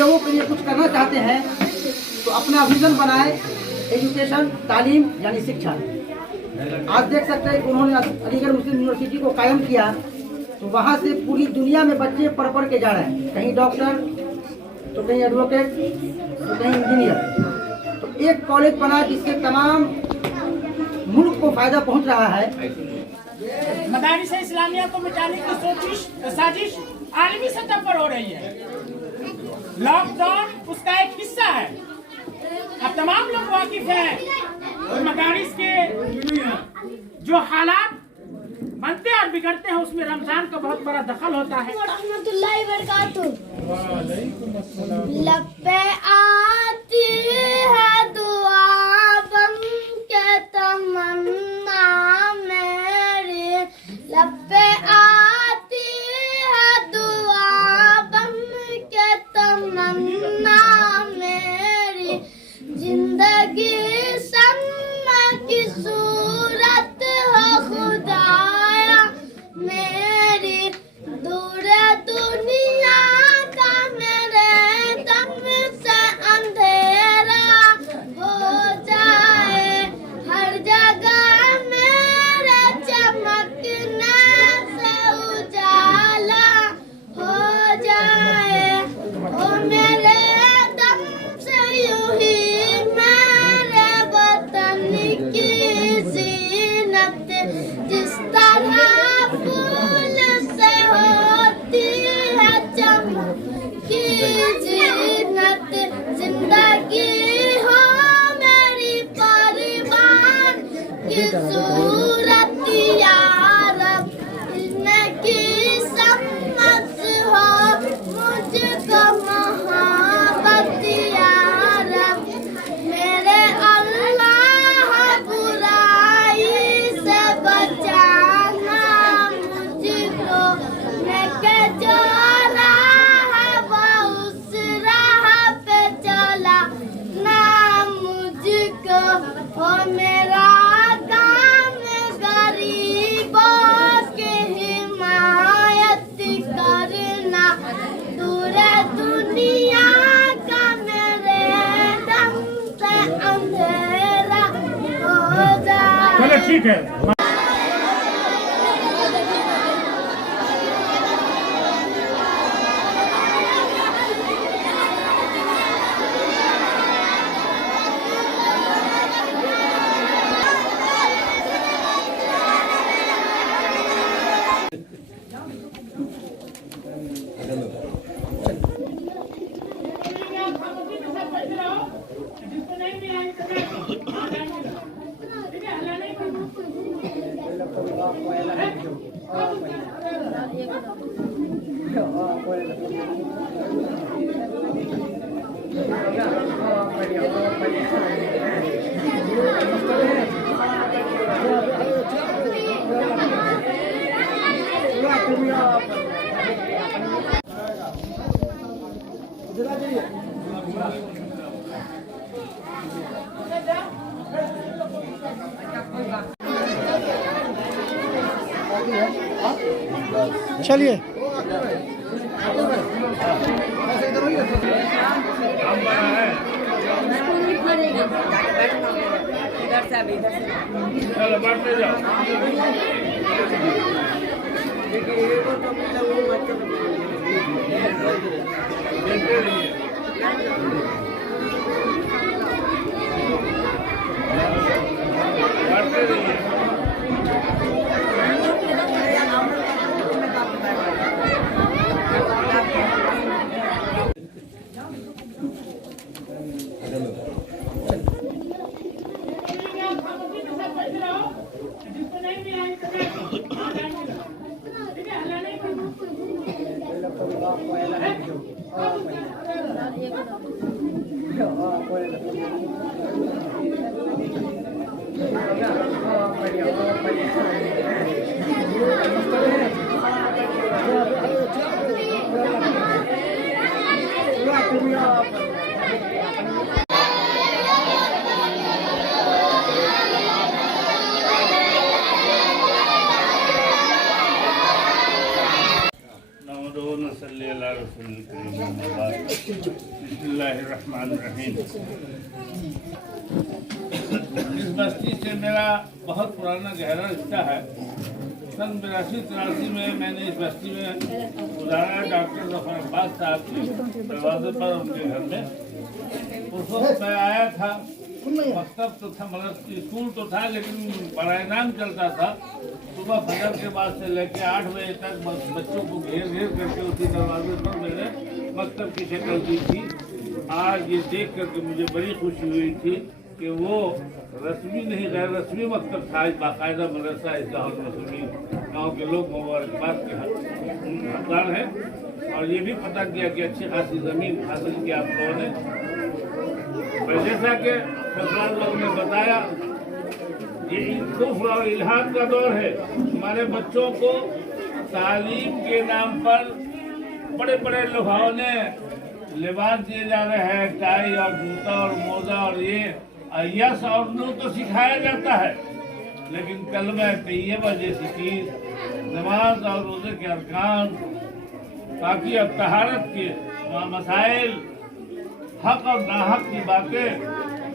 लोगों के लिए कुछ करना चाहते हैं तो अपना विजन बनाए, एजुकेशन, तालीम यानी शिक्षा। आज देख सकते हैं कि उन्होंने अलीगढ़ मुस्लिम यूनिवर्सिटी को कायम किया, तो वहाँ से पूरी दुनिया में बच्चे पढ़ के जा रहे हैं, कहीं डॉक्टर तो कहीं एडवोकेट तो कहीं इंजीनियर। तो एक कॉलेज बना जिससे तमाम मुल्क को फायदा पहुँच रहा है। मदारिस इस्लामिया को मिटाने की साजिश आलमी सतह पर हो रही है। लॉकडाउन उसका एक हिस्सा है। अब तमाम लोग वाकिफ हैं और मदारिस के जो हालात बनते और बिगड़ते हैं उसमें रमजान का बहुत बड़ा दखल होता है। रहमतुल्लाहि व बरकातुहू। लब पे आती है दुआ बन के तमन्ना मेरी, लब पे आती है दुआ बन के तमन्ना मेरी, जिंदगी शम्मा की सूरत हो खुदाया मेरी, दूर दुनिया का मेरे दम से अंधेरा हो जाए, हर जगह मेरे चमकने से उजाला हो जाए। ओ मेरे दम से यूं ही मेरे वतन की जीनत, जिस तरह फूल से होती है चमकी जीनत, जिंदगी हो मेरी परिवार की सूरत यारब, की सम्मत हो मुझको मोहब्बत यारब, मेरे अल्लाह बुराई से बचाना मुझको, मैं के जो राह वो उस राह पे चला ना मुझको, हो मेरा काम गरीबों की हिमायत करना, दूर दुनिया का मेरे दम से अंधेरा हो जाए। चलो ठीक है। चलिए चलो बैठते जाओ। नमो नसल्ली अला रसूलिल करीम। बिस्मिल्लाहिर्रहमानिर्रहीम। इस बस्ती से मेरा बहुत पुराना गहरा रिश्ता है। सन 82-83 में मैंने इस बस्ती में गुजारा। डॉक्टर जफर अब्बास साहब के दरवाजे पर उनके घर में उस वक्त मैं आया था। मकतब तो था, मतलब स्कूल तो था, लेकिन बड़ा इनाम चलता था। सुबह फजर के बाद से लेकर 8 बजे तक बच्चों को घेर करके उसी दरवाजे पर मैंने मकतब की शक्ल दी थी। आज ये देख करके मुझे बड़ी खुशी हुई थी कि वो रस्मी नहीं गैर रस्मी मकतब था, बाकायदा मदरसा इस्लाहुल मुस्लिमीन। गाँव के लोग मुबारकबाद के हकदार हैं। और ये भी पता किया कि अच्छी खासी ज़मीन हासिल की आप लोगों ने। जैसा कि सरकार लोगों ने बताया, ये कुफ्र और इल्हाद का दौर है। हमारे बच्चों को तालीम के नाम पर बड़े बड़े लुभावने लिबास दिए जा रहे हैं, टाई और जूता और मोजा और ये यस और नो तो सिखाया जाता है, लेकिन कलमा तैयबा जैसी चीज, नमाज और रोजे के अरकान, ताकि अब तहारत के मसाइल, हक और नाहक की बातें,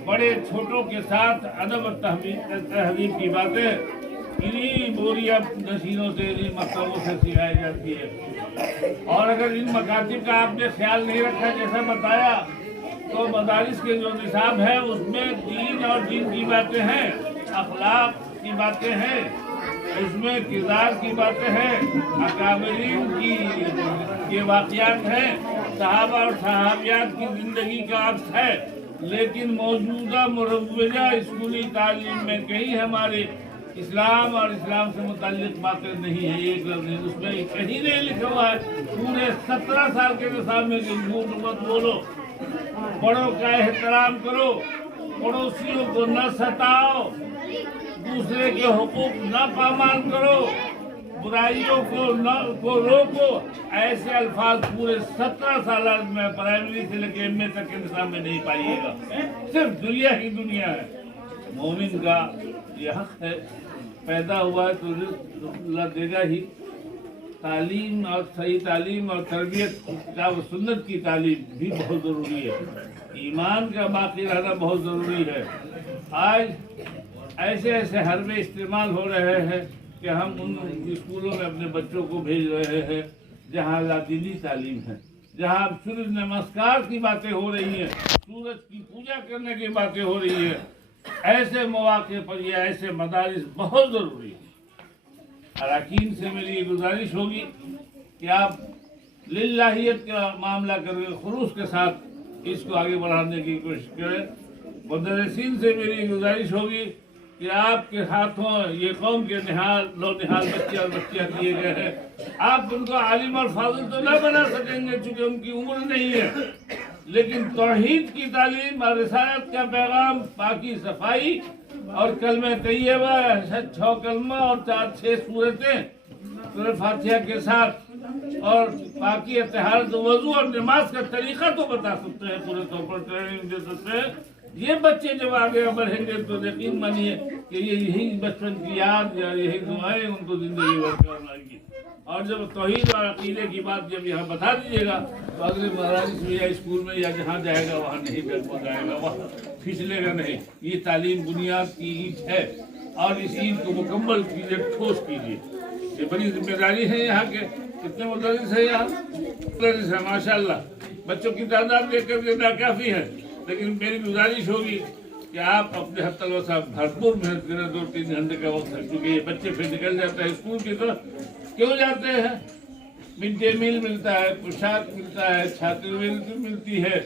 बड़े छोटों के साथ अदब और तहजीब की बातें इन्हीं बोरिया नशीनों से, इन्हीं मकतबों से सिखाई जाती है। और अगर इन मकातिब का आपने ख्याल नहीं रखा जैसा बताया, तो मदारिस के जो निसाब है उसमें दीन और दीन की बातें हैं, अखलाक की बातें हैं, उसमें किरदार की बातें हैं, अकाबरीन के वाक़यात हैं, सहाबा और सहाबियात की ज़िंदगी का अक्स है। लेकिन मौजूदा मुरव्वजा स्कूली तालीम में कहीं हमारे इस्लाम और इस्लाम से मुताल्लिक़ बातें नहीं है। एक लफ्ज़ उसमें कहीं नहीं लिखा हुआ है पूरे 17 साल के निसाब में कि झूठ मत बोलो, बड़ों का एहतराम करो, पड़ोसियों को न सताओ, दूसरे के हुकूक न पामाल करो, बुराइयों को रोको। ऐसे अल्फाज पूरे 17 साल में प्राइमरी से लेकर एमए तक के निसाब में नहीं पाइएगा। सिर्फ दुनिया ही दुनिया है। मोमिन का यह हक है, पैदा हुआ है तो अल्लाह देगा ही। तालीम और सही तालीम और तरबियत किताब सुन्नत की तालीम भी बहुत ज़रूरी है। ईमान का बाकी रहना बहुत ज़रूरी है। आज ऐसे ऐसे हरबे इस्तेमाल हो रहे हैं कि हम उन स्कूलों में अपने बच्चों को भेज रहे हैं जहाँ लादीनी तालीम है, जहाँ सूरज नमस्कार की बातें हो रही हैं, सूरज की पूजा करने की बातें हो रही है। ऐसे मौके पर ये ऐसे मदारिस बहुत ज़रूरी है। अरकान से मेरी ये गुजारिश होगी कि आप लिल्लाहियत का मामला करके खुलूस के साथ इसको आगे बढ़ाने की कोशिश करें। मुदर्रिसीन से मेरी गुजारिश होगी कि आपके हाथों ये कौम के नौनिहाल बच्चे और बच्चियाँ दिए गए हैं। आप उनको आलिम और फाजिल तो न बना सकेंगे चूँकि उनकी उम्र नहीं है, लेकिन तौहीद की तालीम और रिसालत का पैगाम, बाकी सफाई और कलमे तैयबा, 6 कलमा और 4-6 सूरतें सूरह फातिहा के साथ, और बाकी तहारत, वजू और नमाज का तरीका तो बता सकते हैं, पूरे तौर पर ट्रेनिंग दे सकते हैं। ये बच्चे जब आगे बढ़ेंगे तो यकीन मानिए कि ये यही बचपन की याद या यही दुआएं उनको जिंदगी भर काम आएगी। और जब तौहीद और अकीदे की बात जब यहाँ बता दीजिएगा तो अगले मदारिस में या स्कूल में या जहाँ जाएगा वहाँ नहीं डगमगाएगा, वहाँ फिसलेगा नहीं। ये तालीम बुनियाद की ईद है और इस ईद को मुकम्मल कीजिए, ठोस कीजिए। ये बड़ी जिम्मेदारी है। यहाँ के कितने मुदर्रिस हैं? यहाँ मुदर्रिस है माशाअल्लाह। बच्चों की तादाद देख करके नाकाफ़ी है, लेकिन मेरी गुजारिश होगी कि आप अपने हद तक भरपूर मेहनत करें। 2-3 घंटे का वक्त है, क्योंकि ये बच्चे फिर निकल जाते हैं स्कूल की तरफ। क्यों जाते हैं? मिड डे मील मिलता है, पोशाक मिलता है, छात्रवृत्ति मिलती है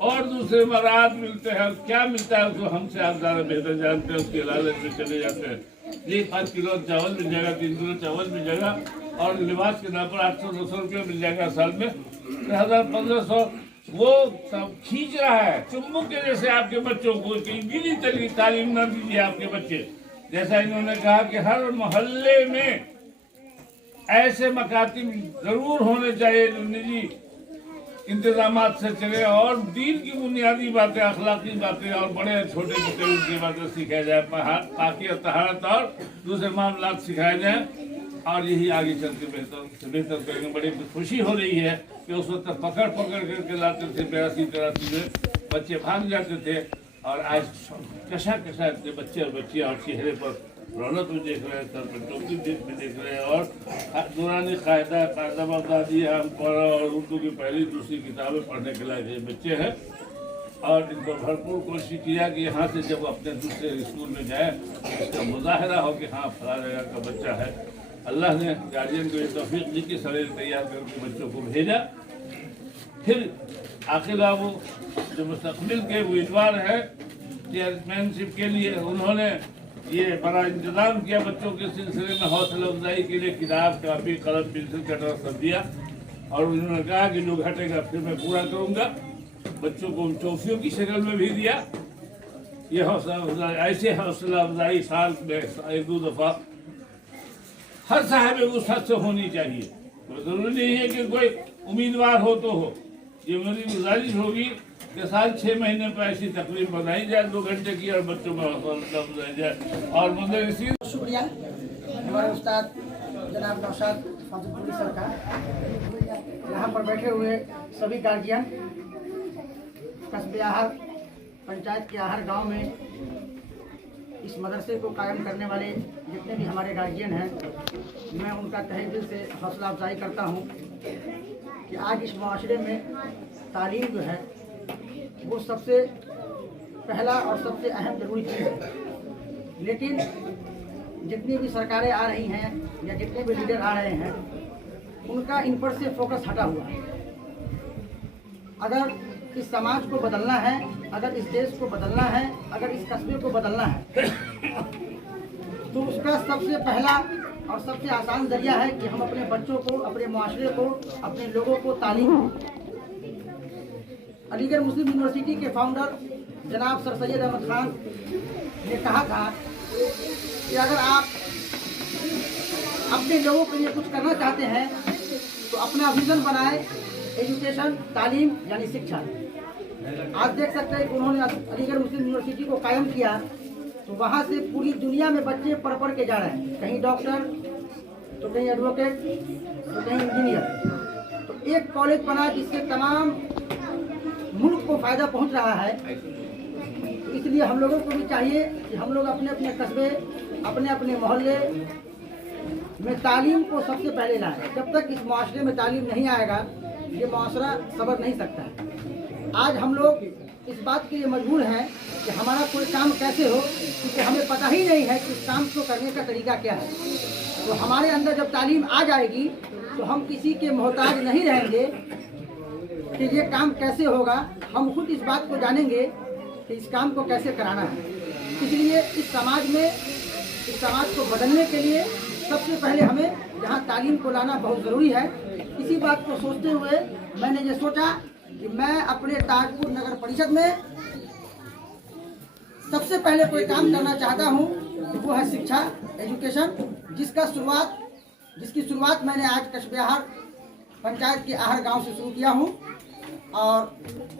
और दूसरे मराद मिलते हैं। और क्या मिलता है उसको हमसे आप ज़्यादा बेहतर जानते हैं। उसके लालच में चले जाते हैं। ये 5 किलो चावल मिल जाएगा, 3 किलो चावल मिल जाएगा, और लिबास के नाम पर 800-900 रुपये मिल जाएगा साल में, 1000-1500। वो सब खींच रहा है चुम्बक के जैसे आपके बच्चों को। इंजीनी तालीम ना दीजिए आपके बच्चे। जैसा इन्होंने कहा कि हर मोहल्ले में ऐसे मकातिब जरूर होने चाहिए जो निजी इंतजामात से चले और दीन की बुनियादी बातें, अखलाकी बातें और बड़े छोटे छोटे उनकी बातें सिखाई जाए। पाकी और तहारत और दूसरे मामला सिखाए जाएँ। और यही आगे चल के बेहतर से बेहतर करेंगे। बड़ी खुशी हो रही है कि उस वक्त पकड़ पकड़ करके लाते थे, 82-83 में बच्चे भाग जाते थे, और आज कशा कशा इतने बच्चे और बच्चियाँ और चेहरे पर रौनक भी देख रहे हैं, सर पर टोपी भी देख रहे हैं, और नूरानी कायदा बगदादी हम पढ़ा और उर्दू की पहली दूसरी किताबें पढ़ने के लायक ये बच्चे हैं। और इनको भरपूर कोशिश किया कि यहाँ से जब अपने दूसरे स्कूल में जाए इसका मुजाहरा हो कि हाँ फला जगह का बच्चा है। अल्लाह ने गार्जियन को ये तौफीक दी कि सवेरे तैयार करके बच्चों को भेजा। फिर आखिर वो जो मुस्तकबिल के उम्मीदवार है चेयरमैनशिप के लिए, उन्होंने ये बड़ा इंतजाम किया बच्चों के सिलसिले में, हौसला अफजाई के लिए किताब कापी कलम पेंसिल कटर सब दिया, और उन्होंने कहा कि जो घटेगा फिर मैं पूरा करूँगा। बच्चों को ट्रॉफियों की शक्ल में भी दिया। ये हौसला अफजाई, ऐसे हौसला अफजाई साल में 1-2 दफ़ा हर साहब उस हद से होनी चाहिए। तो जरूरी नहीं है कि कोई उम्मीदवार हो तो हो। ये मेरी गुजारिश होगी कि साल 6 महीने पर ऐसी तकरीब बनाई जाए 2 घंटे की, और बच्चों में हौसला अफजाई जाए। और मुझे इसी शुक्रिया हमारे उस्ताद जनाब नौशाद फाजुलपुरी सर का, यहाँ पर बैठे हुए सभी गार्जियन, कस्बे आहर पंचायत के आहर गांव में इस मदरसे को कायम करने वाले जितने भी हमारे गार्जियन हैं, मैं उनका तहे दिल से हौसला अफजाई करता हूँ कि आज इस माशरे में तालीम जो है वो सबसे पहला और सबसे अहम ज़रूरी चीज़ है। लेकिन जितनी भी सरकारें आ रही हैं या जितने भी लीडर आ रहे हैं, उनका इन पर से फोकस हटा हुआ है। अगर इस समाज को बदलना है, अगर इस देश को बदलना है, अगर इस कस्बे को बदलना है, तो उसका सबसे पहला और सबसे आसान जरिया है कि हम अपने बच्चों को, अपने मुआशरे को, अपने लोगों को तालीम दें। अलीगढ़ मुस्लिम यूनिवर्सिटी के फाउंडर जनाब सर सैयद अहमद खान ने कहा था कि अगर आप अपने लोगों के लिए कुछ करना चाहते हैं तो अपना विजन बनाए, एजुकेशन, तालीम यानी शिक्षा। आज देख सकते हैं कि उन्होंने अलीगढ़ मुस्लिम यूनिवर्सिटी को कायम किया, तो वहाँ से पूरी दुनिया में बच्चे पढ़ के जा रहे हैं, कहीं डॉक्टर तो कहीं एडवोकेट तो कहीं इंजीनियर। तो एक कॉलेज बना जिससे तमाम मुल्क को फ़ायदा पहुँच रहा है। तो इसलिए हम लोगों को भी चाहिए कि हम लोग अपने अपने कस्बे, अपने अपने मोहल्ले में तालीम को सबसे पहले लाएं। जब तक इस माशरे में तालीम नहीं आएगा, ये माशरा सबर नहीं सकता है। आज हम लोग इस बात के लिए मजबूर हैं कि हमारा कोई काम कैसे हो, क्योंकि हमें पता ही नहीं है कि इस काम को करने का तरीका क्या है। तो हमारे अंदर जब तालीम आ जाएगी तो हम किसी के मोहताज नहीं रहेंगे कि ये काम कैसे होगा। हम खुद इस बात को जानेंगे कि इस काम को कैसे कराना है। इसलिए इस समाज को बदलने के लिए सबसे पहले हमें यहाँ तालीम को लाना बहुत ज़रूरी है। इसी बात को सोचते हुए मैंने ये सोचा कि मैं अपने ताजपुर नगर परिषद में सबसे पहले कोई काम करना चाहता हूँ, वो है शिक्षा, एजुकेशन, जिसकी शुरुआत मैंने आज कस्बे आहर पंचायत के आहर गांव से शुरू किया हूँ। और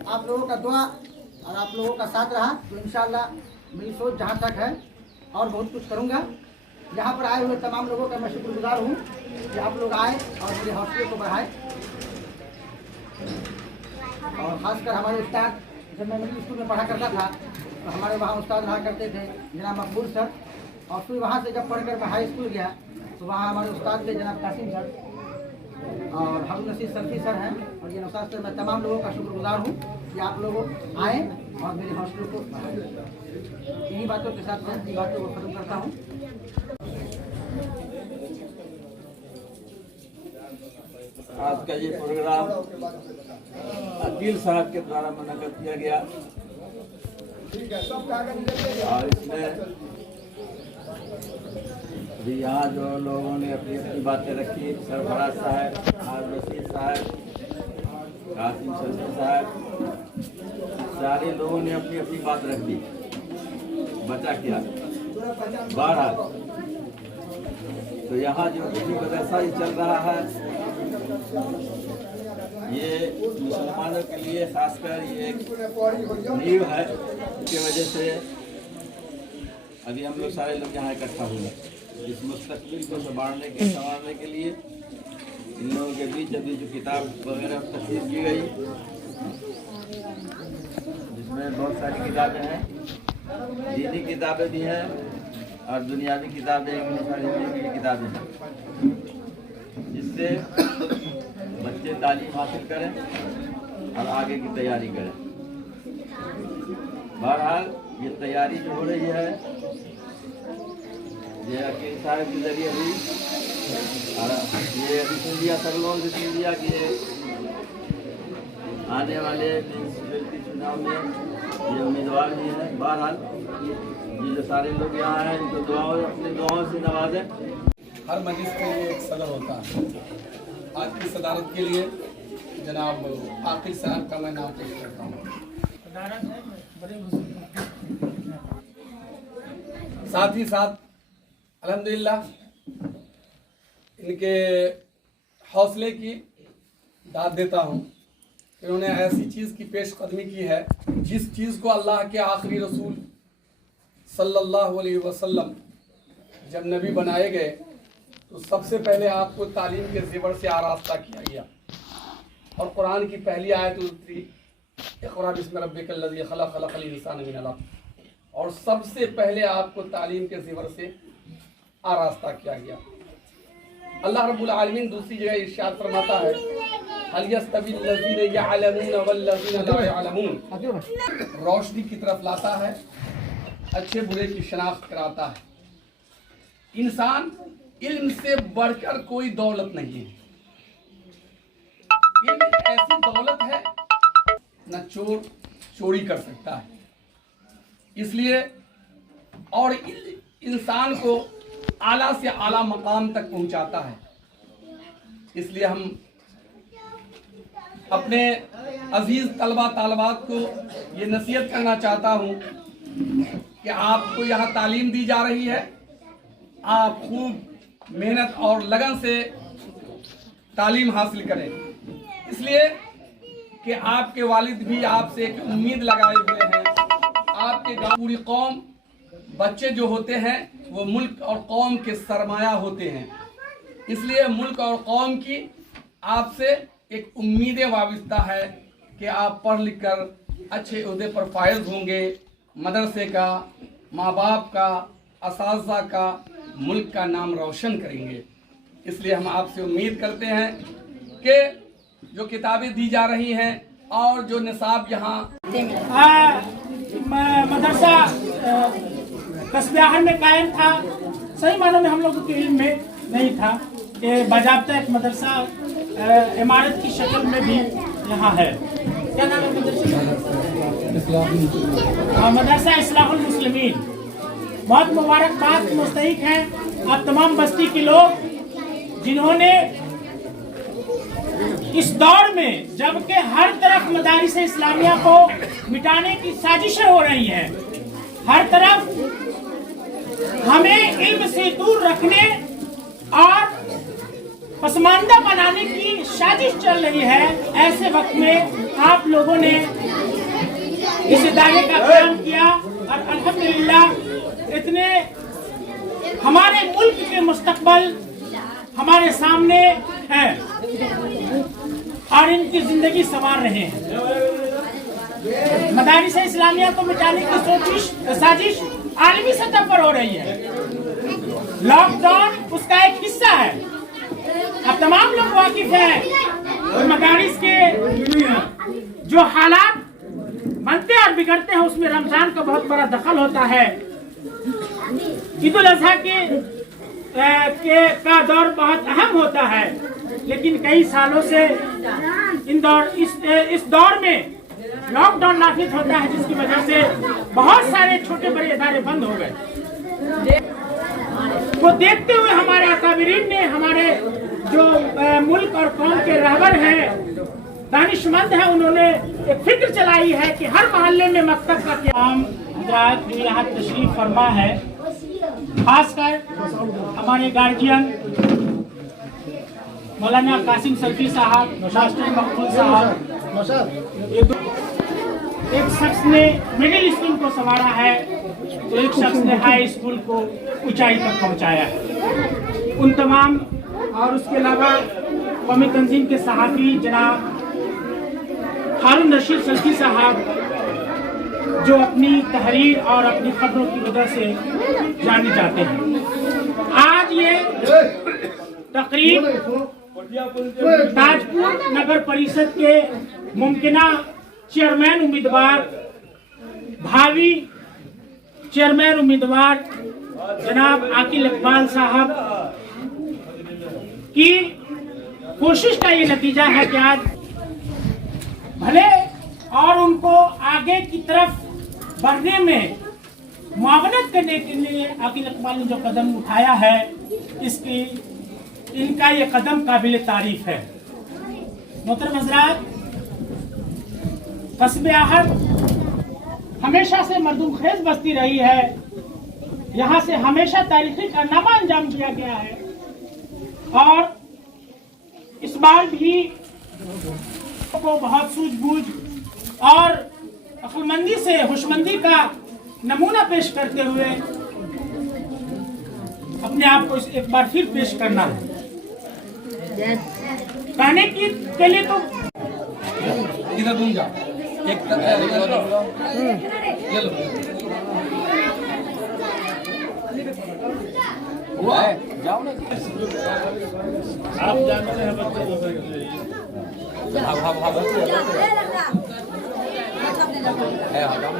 आप लोगों का दुआ और आप लोगों का साथ रहा तो इंशाअल्लाह मेरी सोच जहाँ तक है और बहुत कुछ करूँगा। यहाँ पर आए हुए तमाम लोगों का मैं शुक्रगुजार हूँ कि आप लोग आए और मेरे हौसले को बढ़ाए। और ख़ासकर हमारे उस्ताद, जब मैं मिडिल स्कूल में पढ़ा करता था तो हमारे वहाँ उस्ताद रहा करते थे जनाब मकबूल सर। और फिर वहाँ से जब पढ़कर मैं हाई स्कूल गया तो वहाँ हमारे उस्ताद थे जनाब कासिम सर और हारून नसीर सल्फी सर हैं। और ये नौशाद सर, मैं तमाम लोगों का शुक्रगुजार हूँ कि आप लोग आए और मेरे हौसलों को बढ़ाए। इन्हीं बातों के साथ मैं अपनी बातों को ख़त्म करता हूँ। आज का ये प्रोग्राम अकील साहब के द्वारा मुनक़्क़द किया गया और इसमें भी यहाँ जो लोगों ने अपनी अपनी बातें रखी, सरफराज साहब, हारून नसीर साहब, कासिम सल्फी साहब, सारे लोगों ने अपनी अपनी बात रखी, बचा किया बारह। तो यहाँ जो भी मदरसा ही चल रहा है, ये मुसलमानों के लिए खासकर ये एक नींव है। इसकी वजह से अभी हम लोग सारे लोग यहाँ इकट्ठा हुए। इस मुस्तकबिल को संवारने के लिए इन लोगों के बीच अभी जो किताब वगैरह तस्वीर की गई, जिसमें बहुत सारी किताबें हैं, दीनी किताबें भी हैं और दुनियावी किताबें, इंग्लिश और हिंदी की किताबें हैं, जिससे बच्चे तालीम हासिल करें और आगे की तैयारी करें। बहरहाल ये तैयारी जो हो रही है ये अकील साहब के जरिए हुई और ये अभी सुन लिया, सब लोगों से सुन लिया कि आने वाले म्यूनसिपैलिटी चुनाव में ये उम्मीदवार भी हैं। बहरहाल ये जो सारे लोग यहाँ हैं इनको दुआओं अपनी दुआओं से नवाजें। हर मजलिस के लिए एक सदर होता है। आज की सदारत के लिए जनाब आकिल साहब का मैं नाम पेश करता हूँ। साथ ही साथ अल्हम्दुलिल्लाह इनके हौसले की दाद देता हूँ कि उन्होंने ऐसी चीज़ की पेशकदमी की है जिस चीज़ को अल्लाह के आखिरी रसूल सल्लल्लाहु अलैहि वसल्लम जब नबी बनाए गए तो सबसे पहले आपको तालीम के ज़ेवर से आरास्ता किया गया और कुरान की पहली आयत उतरी, इक़रा बिस्मि रब्बिकल लज़ी खलक़ खलक़ल इंसान मिन अलक़, और सबसे पहले आपको तालीम के ज़ेवर से आरास्ता किया गया। अल्लाह रब्बुल आलमीन दूसरी जगह इरशाद फरमाता है, हल यस्तविल लज़ीना यअलमून वल लज़ीना ला यअलमून, रोशनी की तरफ लाता है, अच्छे बुरे की शनाख्त कराता है। इंसान इल्म से बढ़कर कोई दौलत नहीं है। इल्म ऐसी दौलत है न चोर चोरी कर सकता है, इसलिए और इंसान को आला से आला मकाम तक पहुंचाता है। इसलिए हम अपने अजीज तलबा तालबात को ये नसीहत करना चाहता हूं कि आपको यहाँ तालीम दी जा रही है, आप खूब मेहनत और लगन से तालीम हासिल करें, इसलिए कि आपके वालिद भी आपसे एक उम्मीद लगाए हुए हैं। आपके गाँव पूरी कौम, बच्चे जो होते हैं वो मुल्क और कौम के सरमाया होते हैं, इसलिए मुल्क और कौम की आपसे एक उम्मीद वाबिस्ता है कि आप पढ़ लिख कर अच्छे ओहदे पर फायज होंगे, मदरसे का, माँ बाप का, असातिज़ा का, मुल्क का नाम रोशन करेंगे। इसलिए हम आपसे उम्मीद करते हैं कि जो किताबें दी जा रही हैं और जो निसाब यहाँ मदरसा कस्बे में कायम था, सही मानों में हम लोगों के इल्म में नहीं था कि बाज़ाब्ता एक मदरसा इमारत की शक्ल में भी यहाँ है। क्या नाम है मदरसा इस्लाहुल मुस्लिमीन। बहुत मुबारकबाद मुस्तहिक हैं आप तमाम बस्ती के लोग जिन्होंने इस दौर में जबकि हर तरफ मदारिस इस्लामिया को मिटाने की साजिशें हो रही हैं, हर तरफ हमें इल्म से दूर रखने और पसमानदा बनाने की साजिश चल रही है, ऐसे वक्त में आप लोगों ने इस इदारे का काम किया और अल्हम्दुलिल्लाह इतने हमारे मुल्क के मुस्तकबल हमारे सामने है और इनकी जिंदगी संवार रहे हैं। मदारिस इस्लामिया को मिटाने की साजिश आलमी सतह पर हो रही है। लॉकडाउन उसका एक हिस्सा है। अब तमाम लोग वाकिफ हैं मदारिस के जो हालात बनते और बिगड़ते हैं उसमें रमजान का बहुत बड़ा दखल होता है। ईद उल अजहा का दौर बहुत अहम होता है, लेकिन कई सालों से इस दौर में लॉकडाउन नाफिज होता है, जिसकी वजह से बहुत सारे छोटे बड़े इदारे बंद हो गए। वो देखते हुए हमारे अकाबिरीन ने, हमारे जो मुल्क और कौम के रहबर हैं, दानिशमंद हैं, उन्होंने एक फिक्र चलाई है कि हर मोहल्ले में मकतब का काम हजरात जो यहाँ तशरीफ फरमा है, खासकर हमारे गार्जियन मौलाना कासिम सल्फी साहब, मास्टर मकबूल साहब, एक शख्स ने मिडिल स्कूल को संवारा है, तो एक शख्स ने हाई स्कूल को ऊंचाई तक पहुंचाया है। उन तमाम और उसके अलावा कौमी तंजीम के सहाफ़ी जनाब हारून रशीद सल्फी साहब, जो अपनी तहरीर और अपनी खबरों की वजह से जाने जाते हैं। आज ये तकरीब ताजपुर नगर परिषद के मुमकिना चेयरमैन उम्मीदवार, भावी चेयरमैन उम्मीदवार जनाब आकिल इकबाल साहब की कोशिश का ये नतीजा है कि आज भले और उनको आगे की तरफ बढ़ने में मुआवनत करने के लिए आकिल इकबाल ने जो कदम उठाया है, इसकी इनका ये कदम काबिल तारीफ है। मोहतरम हज़रात, कस्बे आहट हमेशा से मरदूम खेज बस्ती रही है। यहाँ से हमेशा तारीखी कारनामा अंजाम दिया गया है और इस बार भी को बहुत सूझबूझ और अक्लमंदी से होशमंदी का नमूना पेश करते हुए अपने आप को एक बार फिर पेश करना है। कहने की के लिए तो इधर तुम जाओ, एक ये लो हुआ है, जाओ ना। आप जानते हैं बच्चे भाग भाग भाग है, हटाओ।